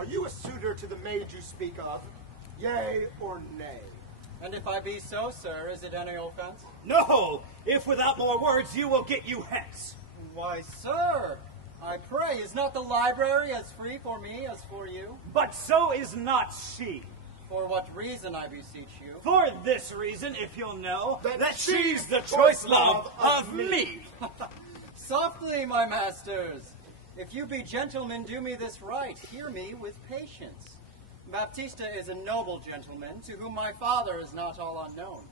Are you a suitor to the maid you speak of? Yea or nay? And if I be so, sir, is it any offense? No! If without more words you will get you hence. Why, sir, I pray, is not the library as free for me as for you? But so is not she. For what reason, I beseech you? For this reason, if you'll know, that she's the choice love of me. Softly, my masters. If you be gentlemen, do me this right. Hear me with patience. Baptista is a noble gentleman, to whom my father is not all unknown.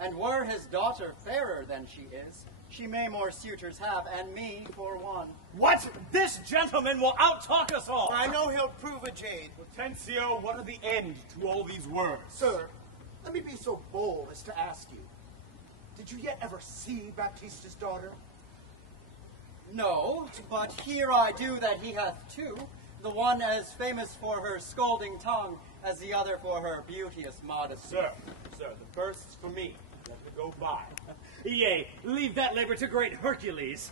And were his daughter fairer than she is, she may more suitors have, and me for one. What? This gentleman will outtalk us all. I know he'll prove a jade. Hortensio, what are the end to all these words? Sir, let me be so bold as to ask you, did you yet ever see Baptista's daughter? No, but here I do that he hath two, the one as famous for her scolding tongue as the other for her beauteous modesty. Sir, the first is for me. Let it go by. Yea, leave that labor to great Hercules.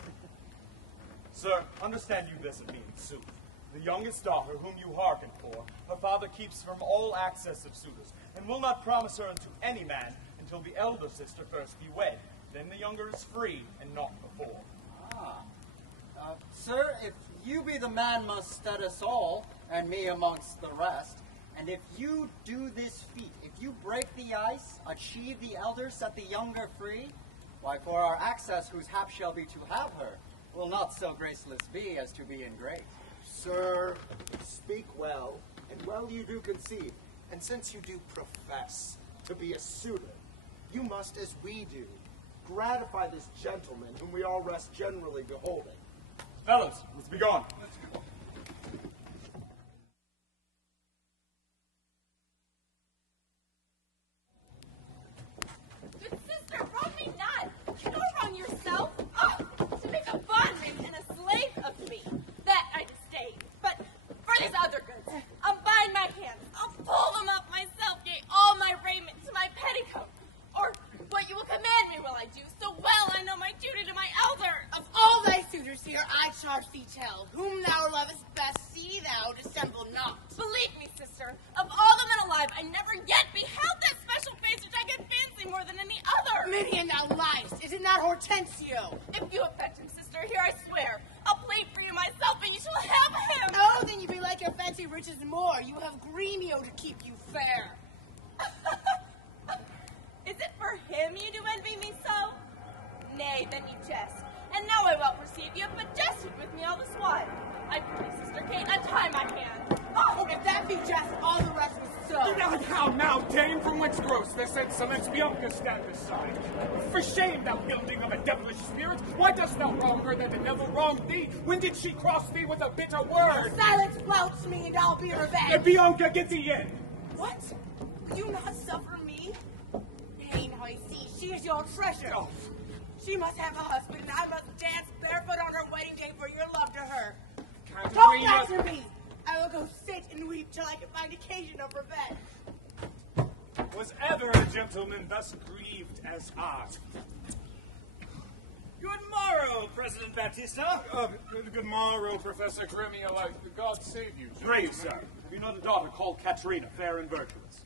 Sir, understand you this, it means sooth. The youngest daughter, whom you hearken for, her father keeps from all access of suitors, and will not promise her unto any man until the elder sister first be wed. Then the younger is free, and not before. Sir, if you be the man must stead us all, and me amongst the rest, and if you do this feat, if you break the ice, achieve the elder, set the younger free, why, for our access, whose hap shall be to have her, will not so graceless be as to be ingrate. Sir, speak well, and well you do conceive. And since you do profess to be a suitor, you must, as we do, gratify this gentleman whom we all rest generally beholding. Fellows, let's be gone. Let's go. Good sister, wrong me not. You don't wrong yourself. Oh, to make a bondman and a slave of me. That I disdain. But for these other goods, I'll bind my hands. I'll pull them up myself, yea, all my raiment to my petticoat. Or what you will command me will I do, so well I know my duty to my elder. Of all thy suitors here, I charge thee tell, whom thou lovest best, see thou dissemble not. Believe me, sister, of all the men alive, I never yet beheld that special face which I could fancy more than any other. Minion, thou liest. Is it not Hortensio? If you affect him, sister, here I swear, I'll plead for you myself, and you shall have him. Oh, then you be like your fancy riches more. You have Gremio to keep you fair. Is it for him you do envy me so? Nay, then you jest. And now I well perceive you have but jested with me all this while. I pray, Sister Kate, untie my hand. Oh, if that be jest, all the rest was so. How now, dame, from whence gross this insolence? Bianca, stand aside. For shame, thou building of a devilish spirit, why dost thou wrong her that the devil wronged thee? When did she cross thee with a bitter word? Silence flouts me, and I'll be revenged. Bianca, get thee in. What? Would you not suffer me? Pain, I see. She is your treasure. Oh. She must have a husband, and I must dance barefoot on her wedding day for your love to her. Don't Katerina. answer me! I will go sit and weep till I can find occasion of revenge. Was ever a gentleman thus grieved as I? Good morrow, President Baptista. Good morrow, Professor Gremio. God save you. Brave, sir. Have you not a daughter called Katerina, fair and virtuous?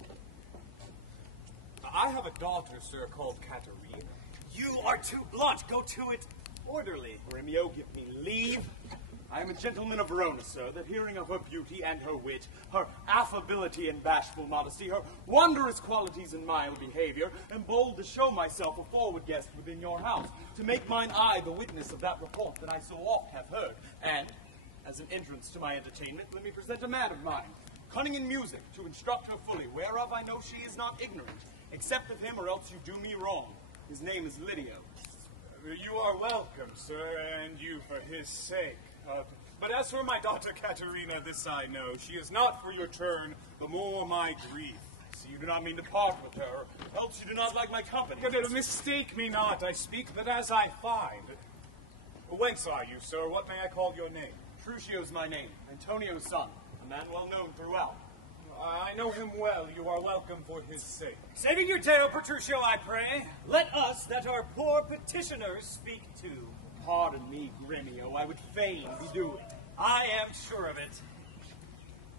I have a daughter, sir, called Katerina. You are too blunt. Go to it orderly. Gremio, give me leave. I am a gentleman of Verona, sir, that hearing of her beauty and her wit, her affability and bashful modesty, her wondrous qualities and mild behavior, am bold to show myself a forward guest within your house, to make mine eye the witness of that report that I so oft have heard. And, as an entrance to my entertainment, let me present a man of mine, cunning in music, to instruct her fully, whereof I know she is not ignorant. Accept of him, or else you do me wrong. His name is Lydio. You are welcome, sir, and you for his sake. But as for my daughter Katerina, this I know, she is not for your turn, the more my grief. So you do not mean to part with her, else you do not like my company. Mistake me not, I speak but as I find. Whence are you, sir? What may I call your name? Trucio's my name, Antonio's son, a man well known throughout. I know him well. You are welcome for his sake. Saving your tale, Petruchio, I pray, let us that our poor petitioners speak to. Pardon me, Gremio, I would fain be doing. I am sure of it.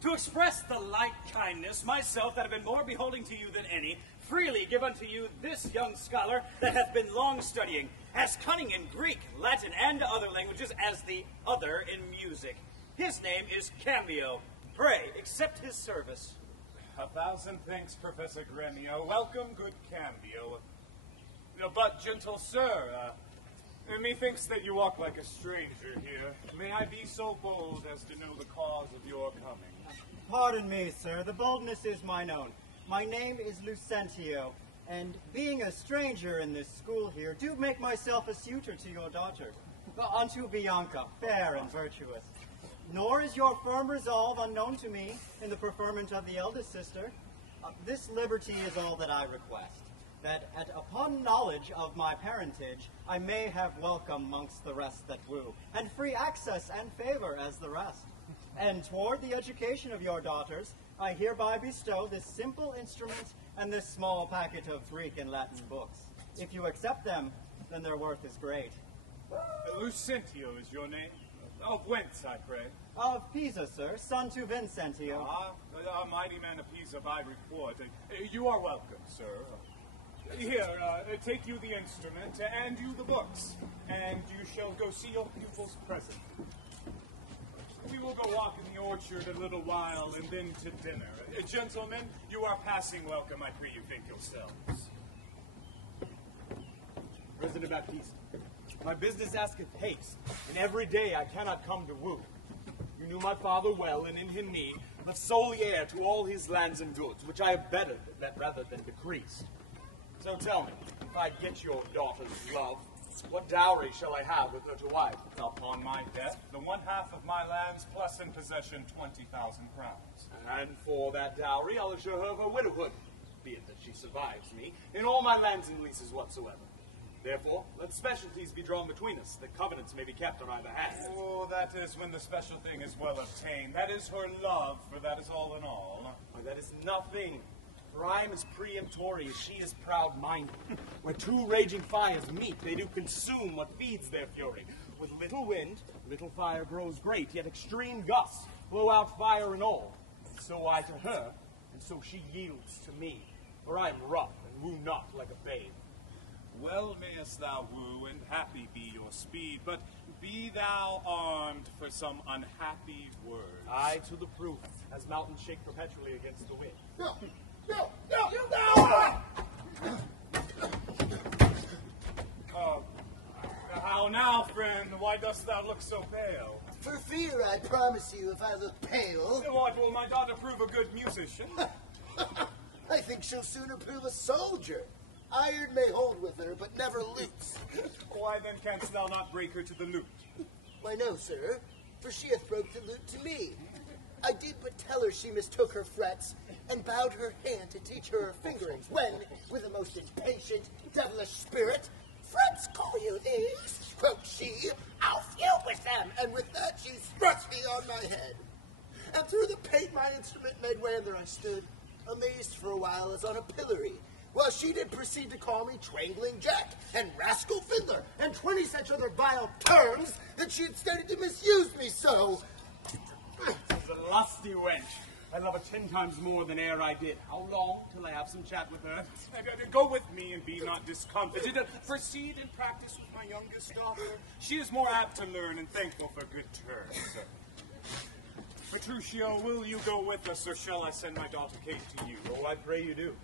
To express the like kindness, myself that have been more beholding to you than any, freely give unto you this young scholar that hath been long studying, as cunning in Greek, Latin, and other languages as the other in music. His name is Cambio. Pray, accept his service. 1,000 thanks, Professor Gremio. Welcome, good Cambio. But, gentle sir, methinks that you walk like a stranger here. May I be so bold as to know the cause of your coming? Pardon me, sir. The boldness is mine own. My name is Lucentio, and being a stranger in this school here, do make myself a suitor to your daughter, unto Bianca, fair and virtuous. Nor is your firm resolve unknown to me in the preferment of the eldest sister. This liberty is all that I request, that upon knowledge of my parentage, I may have welcome amongst the rest that woo, and free access and favor as the rest. And toward the education of your daughters, I hereby bestow this simple instrument and this small packet of Greek and Latin books. If you accept them, then their worth is great. Lucentio is your name? Of whence, I pray? Of Pisa, sir, son to Vincentio. A mighty man of Pisa, I report. You are welcome, sir. Here, take you the instrument, and you the books, and you shall go see your pupils presently. We will go walk in the orchard a little while, and then to dinner. Gentlemen, you are passing welcome, I pray you think yourselves. President Baptiste, my business asketh haste, and every day I cannot come to woo. You knew my father well, and in him me, left solely heir to all his lands and goods, which I have bettered rather than decreased. So tell me, if I get your daughter's love, what dowry shall I have with her to wife? Upon my death, the 1/2 of my lands, plus in possession 20,000 crowns. And for that dowry, I'll assure her of her widowhood, be it that she survives me, in all my lands and leases whatsoever. Therefore, let specialties be drawn between us, that covenants may be kept on either hand. Oh, that is when the special thing is well obtained. That is her love, for that is all in all. Why, that is nothing. For I am as peremptory as she is proud-minded. Where two raging fires meet, they do consume what feeds their fury. With little wind, little fire grows great, yet extreme gusts blow out fire and all. And so I to her, and so she yields to me. For I am rough and woo not like a babe. Well mayest thou woo, and happy be your speed, but be thou armed for some unhappy words. Aye, to the proof, as mountains shake perpetually against the wind. No! No! No! No! How now, friend? Why dost thou look so pale? For fear, I promise you, if I look pale, What, will my daughter prove a good musician? I think she'll sooner prove a soldier. Iron may hold with her, but never lutes. Why then canst thou not break her to the lute? Why no, sir, for she hath broke the lute to me. I did but tell her she mistook her frets, and bowed her hand to teach her her fingerings, when, with a most impatient, devilish spirit, frets call you these, quoth she, I'll feel with them, and with that she struck me on my head. And through the pain my instrument made way, and there I stood, amazed for a while as on a pillory, while she did proceed to call me Trangling Jack, and Rascal Fiddler, and 20 such other vile terms, that she had started to misuse me so. The lusty wench. I love her 10 times more than e'er I did. How long till I have some chat with her? Go with me and be not discomfited. Proceed and practice with my youngest daughter. She is more apt to learn and thankful for good turns. Petruchio, will you go with us, or shall I send my daughter Kate to you? Oh, I pray you do.